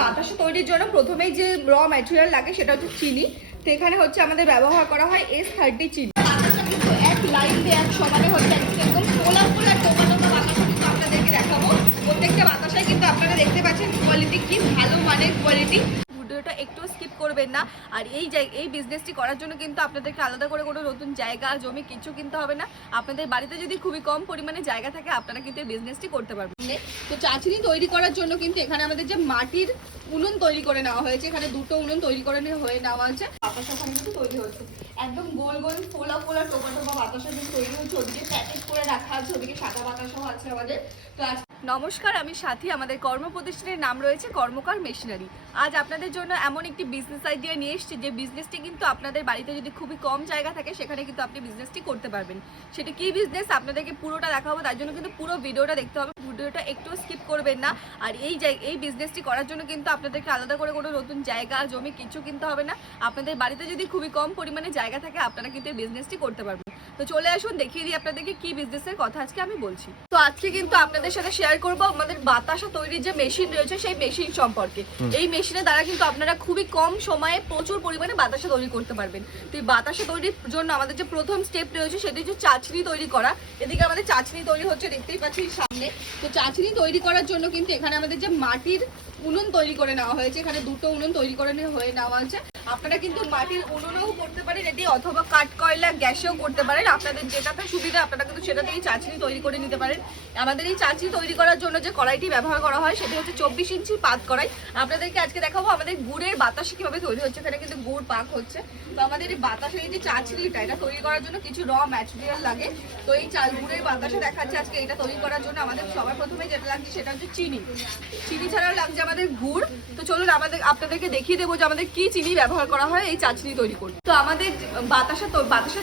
বাতাসা তৈরির জন্য প্রথমেই যে র ম্যাটেরিয়াল লাগে সেটা হচ্ছে চিনি। তো এখানে হচ্ছে আমাদের ব্যবহার করা হয় S30 চিনি। বাতাসা কিন্তু এক লাইন দিয়ে এক সমানে হচ্ছে একদম ফোলা ফোলা টোপা টোপা বাতাসা কিন্তু আপনাদেরকে দেখাবো। প্রত্যেকটা বাতাসায় কিন্তু আপনারা দেখতে পাচ্ছেন কোয়ালিটি কি ভালো মানের কোয়ালিটি। ভিডিওটা একটু স্কিপ করবেন না। আর এই বিজনেসটি করার জন্য কিন্তু আপনাদেরকে আলাদা করে কোনো নতুন জায়গা জমি কিছু কিনতে হবে না। আপনাদের বাড়িতে যদি খুবই কম পরিমাণে জায়গা থাকে আপনারা কিন্তু এই বিজনেসটি করতে পারবেন। তো চাটনি তৈরি করার জন্য কিন্তু এখানে আমাদের যে মাটির উনুন তৈরি করে নেওয়া হয়েছে, এখানে দুটো উনুন তৈরি করে নেওয়া হয়েছে। বাতাসা ওখানে কিন্তু তৈরি হচ্ছে একদম গোল গোল ফোলা ফোলা টোপা টোপা বাতাসা কিন্তু তৈরি হচ্ছে। ওদিকে প্যাকেট করে রাখা আছে, ওদিকে সাদা বাতাসাও আছে আমাদের। তো আজ নমস্কার, আমি সাথী। আমাদের কর্ম প্রতিষ্ঠানের নাম রয়েছে কর্মকার মেশিনারি। আজ আপনাদের জন্য এমন একটি বিজনেস আইডিয়া নিয়ে এসেছি যে বিজনেসটি কিন্তু আপনাদের বাড়িতে যদি খুবই কম জায়গা থাকে সেখানে কিন্তু আপনি বিজনেসটি করতে পারবেন। সেটা কি বিজনেস আপনাদেরকে পুরোটা দেখাবো, তার জন্য কিন্তু পুরো ভিডিওটা দেখতে হবে। ভিডিওটা একটু স্কিপ করবেন না। আর এই বিজনেসটি করার জন্য কিন্তু আপনাদেরকে আলাদা করে কোনো নতুন জায়গা জমি কিছু কিনতে হবে না। আপনাদের বাড়িতে যদি খুবই কম পরিমাণে জায়গা থাকে আপনারা কিন্তু এই বিজনেসটি করতে পারবেন। তো চলে আসুন, দেখিয়ে দিই আপনাদেরকে কি বিজনেসের কথা আজকে আমি বলছি। তো আজকে কিন্তু আপনাদের সাথে শেয়ার করবো আমাদের বাতাসা তৈরির যে মেশিন রয়েছে সেই মেশিন সম্পর্কে। এই মেশিনের দ্বারা কিন্তু আপনারা খুবই কম সময়ে প্রচুর পরিমাণে বাতাসা তৈরি করতে পারবেন। তো এই বাতাসা তৈরির জন্য আমাদের যে প্রথম স্টেপ রয়েছে সেটি হচ্ছে চাচনি তৈরি করা। এদিকে আমাদের চাচনি তৈরি হচ্ছে, দেখতেই পাচ্ছি সামনে। তো চাচনি তৈরি করার জন্য কিন্তু এখানে আমাদের যে মাটির উনুন তৈরি করে নেওয়া হয়েছে, এখানে দুটো উনুন তৈরি করে নেওয়া হয়েছে। আপনারা কিন্তু মাটির উনুনেও করতে পারেন এটি, অথবা কাঠ কয়লা গ্যাসেও করতে পারেন। আপনাদের যেটাতে সুবিধা আপনারা কিন্তু সেটাতেই চাচনি তৈরি করে নিতে পারেন। আমাদের এই চাচনি তৈরি করার জন্য যে কড়াইটি ব্যবহার করা হয় সেটি হচ্ছে 24 ইঞ্চি পাত কড়াই। আপনাদেরকে আজকে দেখাবো আমাদের গুড়ের বাতাসা কিভাবে তৈরি হচ্ছে। এখানে কিন্তু গুড় পাক হচ্ছে। তো আমাদের এই বাতাসা এই যে চাচনিটা এটা তৈরি করার জন্য কিছু র ম্যাটেরিয়াল লাগে। তো এই গুড়ের বাতাসা দেখাচ্ছে আজকে। এটা তৈরি করার জন্য আমাদের সবার প্রথমে যেটা লাগছে সেটা হচ্ছে চিনি। চিনি ছাড়াও লাগছে আমাদের গুড়। তো চলুন আপনাদেরকে দেখিয়ে দেবো যে আমাদের কি চিনি ব্যবহার করা হয় এই চাচনি তৈরি করতে। তো আমাদের বাতাসা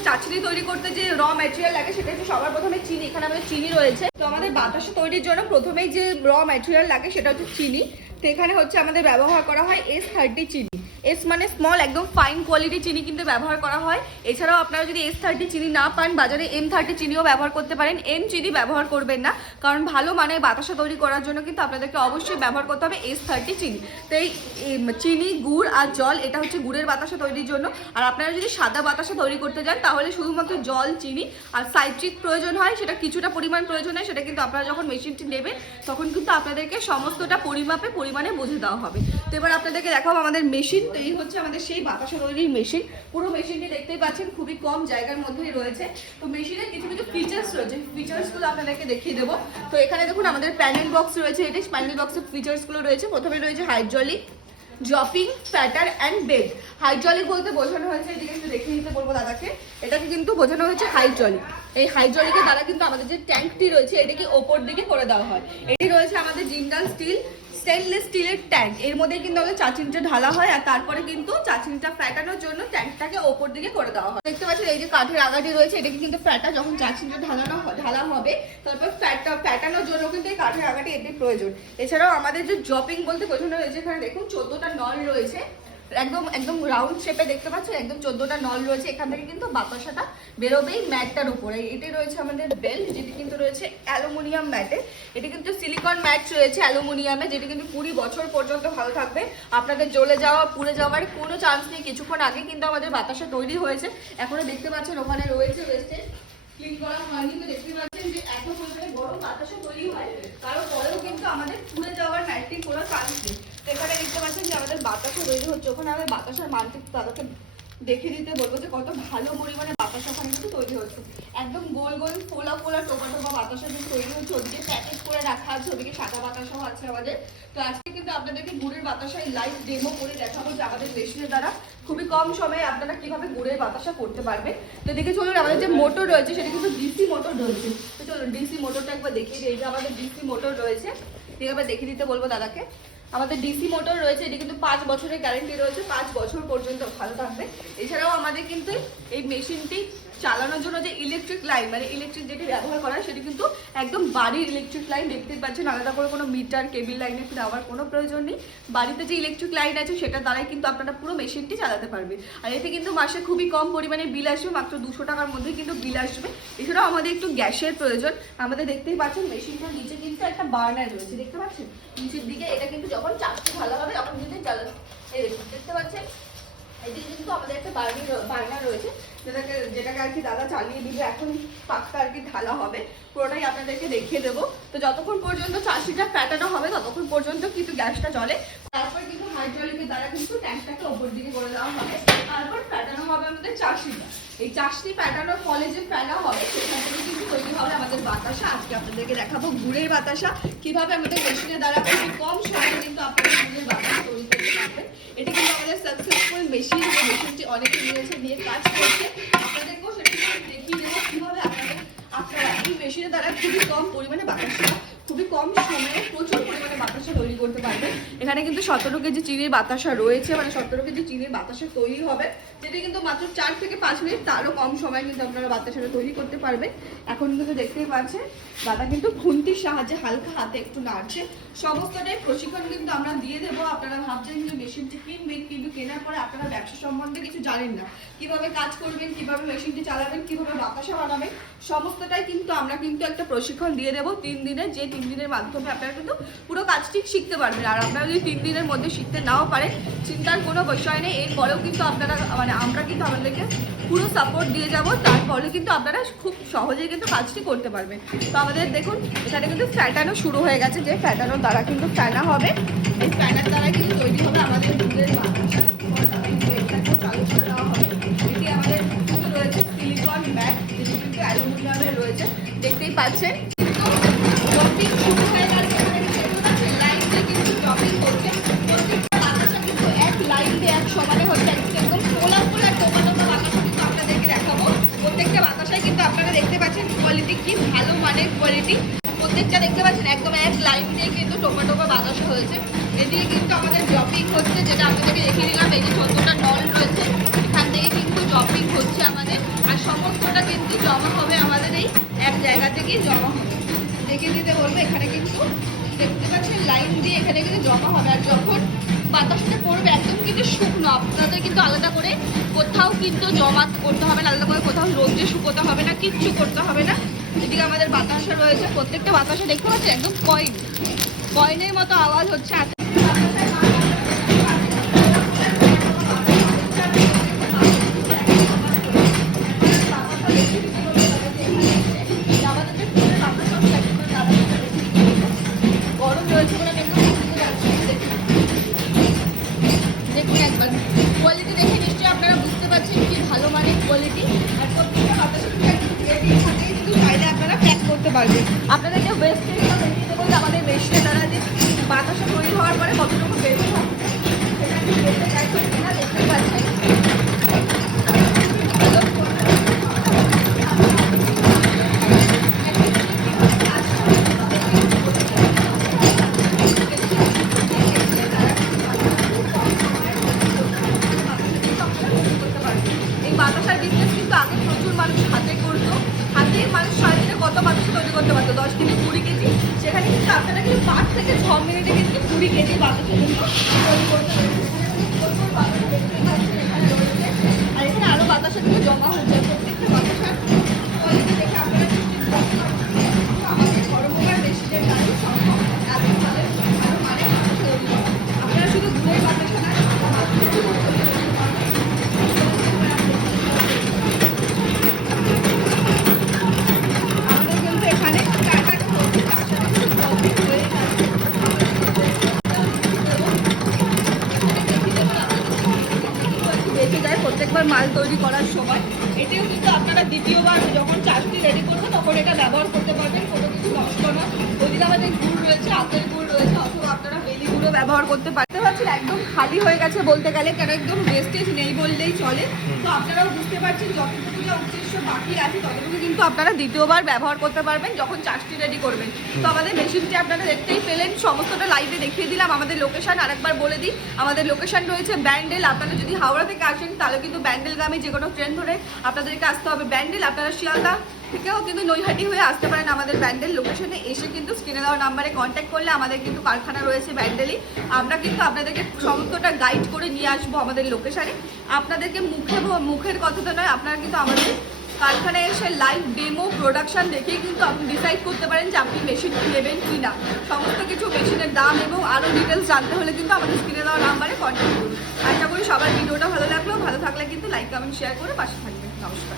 চাচনি তৈরি করতে যে র ম্যাটেরিয়াল লাগে সেটা হচ্ছে সবার প্রথমে চিনি। এখানে আমাদের চিনি রয়েছে। তো আমাদের বাতাসা তৈরির জন্য প্রথমেই যে র ম্যাটেরিয়াল লাগে সেটা হচ্ছে চিনি। তো এখানে হচ্ছে আমাদের ব্যবহার করা হয় S30 চিনি। এস মানে স্মল, একদম ফাইন কোয়ালিটি চিনি কিন্তু ব্যবহার করা হয়। এছাড়াও আপনারা যদি S30 চিনি না পান বাজারে M30 চিনিও ব্যবহার করতে পারেন। এম চিনি ব্যবহার করবেন না, কারণ ভালো মানের বাতাসা তৈরি করার জন্য কিন্তু আপনাদেরকে অবশ্যই ব্যবহার করতে হবে S30 চিনি। তো এই চিনি, গুড় আর জল এটা হচ্ছে গুড়ের বাতাসা তৈরির জন্য। আর আপনারা যদি সাদা বাতাসা তৈরি করতে যান তাহলে শুধুমাত্র জল, চিনি আর সাইট্রিক প্রয়োজন হয়, সেটা কিছুটা পরিমাণ প্রয়োজন হয়। সেটা কিন্তু আপনারা যখন মেশিনটি নেবেন তখন কিন্তু আপনাদেরকে সমস্তটা পরিমাণে বুঝে দেওয়া হবে। তো এবার আপনাদেরকে দেখাবো আমাদের মেশিন। তো এই হচ্ছে আমাদের সেই বাতাসা তৈরির মেশিন। পুরো মেশিনটি দেখতেই পাচ্ছেন খুবই কম জায়গার মধ্যেই রয়েছে। তো মেশিনের কিছু ফিচার্স রয়েছে, ফিচার্সগুলো আপনাদেরকে দেখিয়ে দেবো। তো এখানে দেখুন আমাদের প্যানেল বক্স রয়েছে। এটি প্যানেল বক্সের ফিচার্সগুলো রয়েছে। প্রথমে রয়েছে hydraulic, dropping, fatter and bed. Hydraulic বলতে বোঝানো হয়েছে, এদিকে একটু দেখে নিতে বলবো দাদাকে, এটাকে কিন্তু বোঝানো হয়েছে হাইড্রোলিক। এই হাইড্রোলিকের দ্বারা কিন্তু আমাদের যে ট্যাঙ্কটি রয়েছে এটাকে ওপর দিকে করে দেওয়া হয়। এটি রয়েছে আমাদের জিন্দাল স্টেনলেস স্টিলের ট্যাঙ্ক। এর মধ্যে কিন্তু আমাদের চাচনিটা ঢালা হয় আর তারপরে কিন্তু চাচনিটা ফ্যাটানোর জন্য ট্যাঙ্কটাকে ওপর দিকে করে দেওয়া হয়। দেখতে পাচ্ছেন এই যে কাঠের আগাটি রয়েছে, এটাকে কিন্তু ফ্যাটা যখন চাচনিটা ঢালা হবে তারপর ফ্যাটানোর জন্য কিন্তু এই কাঠের আগাটি এটি প্রয়োজন। এছাড়াও আমাদের যে ড্রপিং বলতে বোঝানো হয়েছে, এখানে দেখুন 14টা নল রয়েছে। একদম রাউন্ড শেপে দেখতে পাচ্ছেন, একদম 14টা নল রয়েছে। এখান থেকে কিন্তু বাতাসাটা বেরোবেই ম্যাটটার উপরে। এটি রয়েছে আমাদের বেল্ট, যেটি কিন্তু রয়েছে অ্যালুমিনিয়াম ম্যাটে। এটি কিন্তু সিলিকন ম্যাট রয়েছে অ্যালুমিনিয়ামে, যেটি কিন্তু 20 বছর পর্যন্ত ভালো থাকবে। আপনাদের জ্বলে যাওয়া পুড়ে যাওয়ার কোনো চান্স নেই। কিছুক্ষণ আগে কিন্তু আমাদের বাতাসা তৈরি হয়েছে, এখনো দেখতে পাচ্ছেন ওখানে রয়েছে ওয়েস্টেজ ক্লিন করা হয়নি। তো দেখতে পাচ্ছেন যে এত পরিমাণে বড় বাতাসা তৈরি হয়, তারপরেও কিন্তু আমাদের পুড়ে যাওয়ার ম্যাটটির কোনো চান্স নেই। তো এখানে দেখতে পাচ্ছেন যে আমাদের বাতাসা তৈরি হচ্ছে। ওখানে আমাদের বাতাসার মানটি তাদেরকে দেখে দিতে বলবো যে কত ভালো পরিমাণে বাতাসা ওখানে কিন্তু তৈরি হচ্ছে। একদম গোল গোল ফোলা ফোলা টোপা টোপা বাতাসা কিন্তু তৈরি হচ্ছে। ওদিকে প্যাকেট করে রাখা আছে, ওদিকে সাদা বাতাসাও আছে আমাদের। তো আজকে কিন্তু আপনাদেরকে গুড়ের বাতাসায় লাইভ ডেমো করে দেখাবো যে আমাদের মেশিনের দ্বারা খুবই কম সময়ে আপনারা কিভাবে গুড়ের বাতাসা করতে পারবে। তো দেখে চলুন, আমাদের যে মোটর রয়েছে সেটা কিন্তু ডিসি মোটর রয়েছে। তো চলুন ডিসি মোটরটা একবার দেখিয়ে দিই। এই যে আমাদের ডিসি মোটর রয়েছে, ঠিক একবার দেখিয়ে দিতে বলবো দাদাকে। আমাদের ডিসি মোটর রয়েছে, এটি কিন্তু 5 বছরের গ্যারেন্টি রয়েছে, 5 বছর পর্যন্ত ভালো থাকবে। এছাড়াও আমাদের কিন্তু এই মেশিনটি চালানোর জন্য যে ইলেকট্রিক লাইন মানে ইলেকট্রিক যেটি ব্যবহার করা হয় সেটি কিন্তু একদম বাড়ির ইলেকট্রিক লাইন। দেখতে পাচ্ছেন আলাদা করে কোনো মিটার কেবিল লাইনে দেওয়ার কোনো প্রয়োজন নেই। বাড়িতে যে ইলেকট্রিক লাইন আছে সেটা দ্বারাই কিন্তু আপনারা পুরো মেশিনটি চালাতে পারবে। আর এতে কিন্তু মাসে খুবই কম পরিমাণে বিল আসবে, মাত্র 200 টাকার মধ্যেই কিন্তু বিল আসবে। এছাড়াও আমাদের একটু গ্যাসের প্রয়োজন। আমাদের দেখতেই পাচ্ছেন মেশিনটার নিচে কিন্তু একটা বার্নার রয়েছে, দেখতে পাচ্ছেন নিচের দিকে। এটা কিন্তু যখন চাকরি ভালো হবে তখন কিন্তু আমাদের একটা বার্নার রয়েছে, যেটাকে আর কি দাদা চালিয়ে দিবে। এখন পাকটা আর কি ঢালা হবে, পুরোটাই আপনাদেরকে দেখিয়ে দেবো। তো যতক্ষণ পর্যন্ত চাষিটা প্যাটানো হবে ততক্ষণ পর্যন্ত কিন্তু গ্যাসটা চলে। তারপর কিন্তু হাইড্রোলিকের দ্বারা কিন্তু ট্যাঙ্কটাকে ওপর দিকে করে দেওয়া হবে। তারপর প্যাটানো হবে আমাদের চাষিটা। এই চাষনি প্যাটানোর ফলে যে ফেলা হবে সেখান থেকে কিন্তু তৈরি হবে আমাদের বাতাসা। আজকে আপনাদেরকে দেখাবো গুড়ের বাতাসা, কিভাবে আমাদের মেশিনের দ্বারা খুব কম সময়ে কিন্তু আপনারা গুড়ের বাতাসা তৈরি করতে পারবেন। এটা কিন্তু আমাদের সাকসেসফুল মেশিন, মেশিনটি অনেকে নিয়েছে, নিয়ে কাজ করছে। আপনাদেরকেও সেটা দেখিয়ে দেবো কিভাবে আপনারা এই মেশিনের দ্বারা খুবই কম পরিমাণে বাতাসা, খুবই কম সময়ে প্রচুর পরিমাণে বাতাসা তৈরি করতে পারবেন। এখানে কিন্তু 17 কেজি চিনির বাতাসা রয়েছে, মানে 17 কেজি চিনির বাতাসা তৈরি হবে, যেটি কিন্তু মাত্র 4 থেকে 5 মিনিট, তারও কম সময়ে কিন্তু আপনারা বাতাসাটা তৈরি করতে পারবেন। এখন কিন্তু দেখতেই পাচ্ছেন দাদা কিন্তু খুন্তির সাহায্যে হালকা হাতে একটু নাড়ছে। সমস্তটাই প্রশিক্ষণ কিন্তু আমরা দিয়ে দেবো। আপনারা ভাবছেন যে মেশিনটি কিনবেন, কিন্তু কেনার পরে আপনারা ব্যবসা সম্বন্ধে কিছু জানেন না, কিভাবে কাজ করবেন, কিভাবে মেশিনটি চালাবেন, কিভাবে বাতাসা বানাবেন, সমস্তটাই কিন্তু আমরা কিন্তু একটা প্রশিক্ষণ দিয়ে দেবো 3 দিনের, যে 3 দিনের মাধ্যমে আপনারা কিন্তু পুরো কাজটি শিখতে পারবেন। আর আপনারা যদি 3 দিনের মধ্যে শিখতে নাও পারেন, চিন্তার কোনো বিষয় নেই। এরপরেও কিন্তু আপনারা মানে আমরা কিন্তু আমাদেরকে পুরো সাপোর্ট দিয়ে যাব, তারপরে কিন্তু আপনারা খুব সহজেই কিন্তু কাজটি করতে পারবেন। তো আমাদের দেখুন এখানে কিন্তু ফ্যাটানো শুরু হয়ে গেছে, যে ফ্যাটানোর দ্বারা কিন্তু ফেনা হবে। এই ফ্যানার দ্বারা কিন্তু তৈরি হবে আমাদের দুধের বাতাসা। চালু করে দেওয়া হবে। এটি আমাদের কিন্তু রয়েছে সিলিকন ম্যাট, যেটি কিন্তু অ্যালুমিনিয়ামের রয়েছে, দেখতেই পাচ্ছেন। জম্পিং শুরু হয়ে গেছে, লাইন দিয়ে কিন্তু জম্পিং করছে। প্রত্যেকটা বাতাসা কিন্তু এক লাইন দিয়ে এক সমানে হচ্ছে, একদম পোলা পোলা টোপা টোপা বাতাসা কিন্তু আপনাদেরকে দেখাবো। প্রত্যেকটা বাতাসায় কিন্তু আপনারা দেখতে পাচ্ছেন কোয়ালিটি কি ভালো মানের কোয়ালিটি। প্রত্যেকটা দেখতে পাচ্ছেন একদম এক লাইন দিয়ে কিন্তু টোপা টোপা বাতাসা হয়েছে। এদিকে কিন্তু আমাদের জপিং হচ্ছে, যেটা আপনাদেরকে দেখিয়ে দিলাম। এই যে 14টা নল রয়েছে, এখান থেকে কিন্তু জপিং হচ্ছে আমাদের। আর সমস্তটা কিন্তু জমা হবে আমাদের এই এক জায়গা থেকেই জমা হবে। দেখে দিতে বলবো, এখানে কিন্তু দেখতে পাচ্ছেন লাইন দিয়ে এখানে কিন্তু জমা হবে। আর যখন বাতাসটা পড়বে একদম কিন্তু শুকনো, আপনাদের কিন্তু আলাদা করে কোথাও কিন্তু জমা করতে হবে না, আলাদা করে কোথাও রোদ্রে শুকোতে হবে না, কিচ্ছু করতে হবে না। এদিকে আমাদের বাতাসা রয়েছে, প্রত্যেকটা বাতাসা দেখতে পাচ্ছেন একদম কয়েনের মতো আওয়াজ হচ্ছে। গরম রয়েছে বলে দেখুন একবার কোয়ালিটি দেখে নিশ্চয়ই আপনারা বুঝতে পারছেন কি ভালো মানের কোয়ালিটি। আর প্রত্যেকটা বাতাসা কিন্তু চাইলে আপনারা প্যাক করতে পারবেন। আপনাদেরকে ওয়েস্ট টেরিটা দেখিয়ে দেবো যে আমাদের মেশিনের দ্বারা যে বাতাসা তৈরি হওয়ার পরে কতটুকু বেরোতে হবে, সেটা কিন্তু দেখতে চাইছেন কিনা দেখতে পাচ্ছেন। বাতাসার বিজনেস কিন্তু আগে প্রচুর মানুষ হাতে করতো, হাতে মানুষ সারাদিনে কত বাতাসা তৈরি করতে পারতো, 10 থেকে 20 কেজি। সেখানে কিন্তু আপনারা কিন্তু 5 থেকে 6 মিনিটে কিন্তু 20 কেজি বাতাসা কিন্তু তৈরি করতে পারবেন। আর এখানে আরো বাতাসা কিন্তু জমা হচ্ছে। প্রত্যেকটা বাতাসার কোয়ালিটি দেখে আপনারা আমাদের ঘরোয়া মেশিনের দ্বারা সম্ভব এত ভালো আরো মানে তৈরি করা। আপনারা শুধু গুড়ের বাতাসা না, প্রত্যেকবার মাল তৈরি করার সময় এটিও কিন্তু আপনারা দ্বিতীয়বার যখন চাষটি রেডি করবেন তখন এটা ব্যবহার করতে পারবেন, কোনো কিছু নষ্ট না। ওদিকে আমাদের গুড় রয়েছে, আপেল গুড় রয়েছে, অথবা আপনারা বেলি গুঁড়ো ব্যবহার করতে পারতে পারছেন। একদম খালি হয়ে গেছে বলতে গেলে, কেন একদম ওয়েস্টেজ নেই বললেই চলে। তো আপনারাও বুঝতে পারছেন যতটুকু যা উদ্দেশ্য বাকি আছে ততটুকু কিন্তু আপনারা দ্বিতীয়বার ব্যবহার করতে পারবেন যখন চাষটি রেডি করবেন। তো আমাদের মেশিনটি আপনারা দেখতেই পেলেন, সমস্তটা লাইভে দেখিয়ে দিলাম। আমাদের লোকেশন আরেকবার বলে দিই, আমাদের লোকেশন রয়েছে ব্যান্ডেল। আপনারা যদি হাওড়া থেকে আসেন তাহলে কিন্তু ব্যান্ডেলগামী যে কোনো ট্রেন ধরে আপনাদেরকে আসতে হবে ব্যান্ডেল। আপনারা শিয়ালদা থেকেও কিন্তু নৈহাটি হয়ে আসতে পারেন আমাদের ব্যান্ডেল লোকেশনে। এসে কিন্তু স্ক্রিনে দেওয়া নাম্বারে কন্ট্যাক্ট করলে আমাদের কিন্তু কারখানা রয়েছে ব্যান্ডেলই। আমরা কিন্তু আপনাদেরকে সমস্তটা গাইড করে নিয়ে আসবো আমাদের লোকেশনে। আপনাদেরকে মুখের কথা তো নয়, আপনারা কিন্তু আমাদের কারখানায় এসে লাইভ ডেমো প্রোডাকশন দেখেই কিন্তু আপনি ডিসাইড করতে পারেন যে আপনি মেশিন নেবেন কি না। সমস্ত কিছু মেশিনের দাম এবং আরও ডিটেলস জানতে হলে কিন্তু আমাদের স্ক্রিনে দেওয়া নাম্বারে কন্ট্যাক্ট করুন। আশা করি সবার ভিডিওটা ভালো লাগলো, ভালো থাকবে। লাগলে কিন্তু লাইক কমেন্ট শেয়ার করে পাশে থাকবে। নমস্কার।